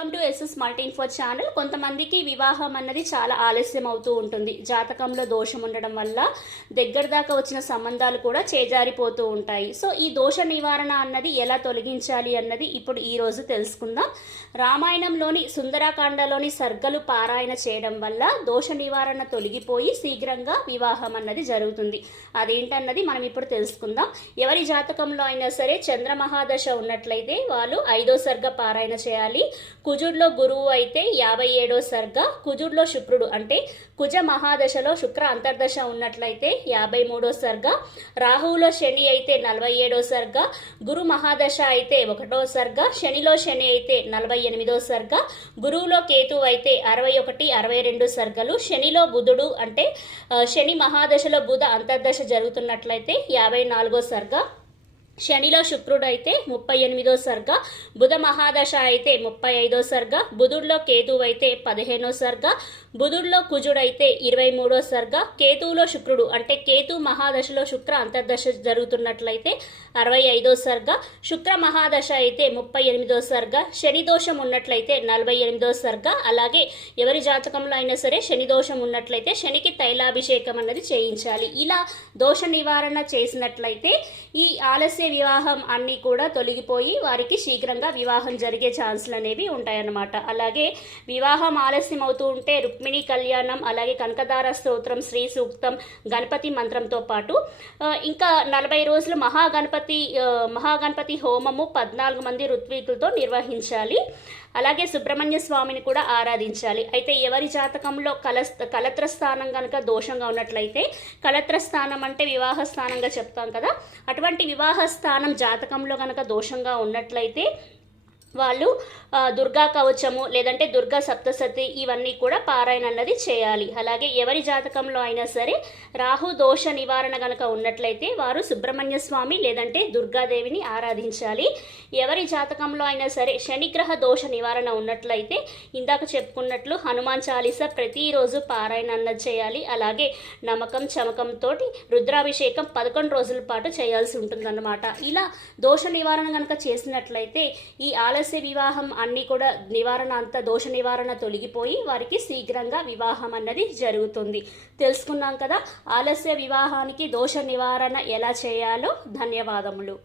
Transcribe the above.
Welcome to SS multi info channel. కొంతమందికి వివాహం అన్నది చాలా ఆలస్యం అవుతూ ఉంటుంది. జాతకంలో దోషం ఉండడం వల్ల దగ్గర దాకా వచ్చిన సంబంధాలు కూడా చేజారిపోతూ ఉంటాయి. సో ఈ దోష నివారణ అన్నది ఎలా తొలగించాలి అన్నది ఇప్పుడు ఈ రోజు తెలుసుకుందాం. రామాయణంలోని సుందరాకాండలోని సర్గలు పారాయణ చేయడం వల్ల దోష నివారణ తొలగిపోయి శీఘ్రంగా వివాహం అన్నది జరుగుతుంది. అదేంటన్నది మనం ఇప్పుడు తెలుసుకుందాం. ఎవరి జాతకంలో అయినా సరే చంద్ర మహాదశ ఉన్నట్లయితే వాళ్ళు 5వ సర్గ పారాయణ చేయాలి. కుజుడిలో గురువు అయితే 57వ సర్గ, కుజుడిలో శుక్రుడు అంటే కుజ మహాదశలో శుక్ర అంతర్దశ ఉన్నట్లయితే 53వ సర్గ, రాహువులో శని అయితే 47వ సర్గ, గురు మహాదశ అయితే 1వ సర్గ, శనిలో శని అయితే 48వ సర్గ, గురువులో కేతువు అయితే 61, 62 సర్గలు, శనిలో బుధుడు అంటే శని మహాదశలో బుధ అంతర్దశ జరుగుతున్నట్లయితే 54వ సర్గ, శనిలో శుక్రుడు అయితే 38వ సర్గ, బుధ మహాదశ అయితే 35వ సర్గ, బుధుడిలో కేతువు అయితే 15వ సర్గ, బుధుడిలో కుజుడు అయితే 23వ సర్గ, కేతువులో శుక్రుడు అంటే కేతు మహాదశలో శుక్ర అంతర్దశ జరుగుతున్నట్లయితే 65వ సర్గ, శుక్ర మహాదశ అయితే 38వ సర్గ, శని దోషం ఉన్నట్లయితే 48వ సర్గ. అలాగే ఎవరి జాతకంలో అయినా సరే శని దోషం ఉన్నట్లయితే శనికి తైలాభిషేకం అన్నది చేయించాలి. ఇలా దోష నివారణ చేసినట్లయితే ఈ ఆలస్య వివాహం అన్నీ కూడా తొలగిపోయి వారికి శీఘ్రంగా వివాహం జరిగే ఛాన్సులు అనేవి ఉంటాయన్నమాట. అలాగే వివాహం ఆలస్యం అవుతూ ఉంటే రుక్మిణి కళ్యాణం, అలాగే కనకదార స్తోత్రం, శ్రీ సూక్తం, గణపతి మంత్రంతో పాటు ఇంకా 40 రోజులు మహాగణపతి హోమము 14 మంది ఋత్వికులతో నిర్వహించాలి. అలాగే సుబ్రహ్మణ్య స్వామిని కూడా ఆరాధించాలి. అయితే ఎవరి జాతకంలో కలత్ర స్థానం కనుక దోషంగా ఉన్నట్లయితే, కలత్ర స్థానం అంటే వివాహ స్థానంగా చెప్తాం కదా, అటువంటి వివాహ స్థానం జాతకంలో కనుక దోషంగా ఉన్నట్లయితే వాళ్ళు దుర్గా కవచము లేదంటే దుర్గా సప్తసతి ఇవన్నీ కూడా పారాయణ అన్నది చేయాలి. అలాగే ఎవరి జాతకంలో అయినా సరే రాహు దోష నివారణ కనుక ఉన్నట్లయితే వారు సుబ్రహ్మణ్య స్వామి లేదంటే దుర్గాదేవిని ఆరాధించాలి. ఎవరి జాతకంలో అయినా సరే శనిగ్రహ దోష నివారణ ఉన్నట్లయితే ఇందాక చెప్పుకున్నట్లు హనుమాన్ చాలీసా ప్రతిరోజు పారాయణ అన్నది చేయాలి. అలాగే నమ్మకం చమకంతో రుద్రాభిషేకం 11 రోజుల పాటు చేయాల్సి ఉంటుందన్నమాట. ఇలా దోష నివారణ కనుక చేసినట్లయితే ఈ ఆలస్య వివాహం అన్నీ కూడా దోష నివారణ తొలగిపోయి వారికి శీఘ్రంగా వివాహం అన్నది జరుగుతుంది. తెలుసుకున్నాం కదా ఆలస్య వివాహానికి దోష నివారణ ఎలా చేయాలో. ధన్యవాదములు.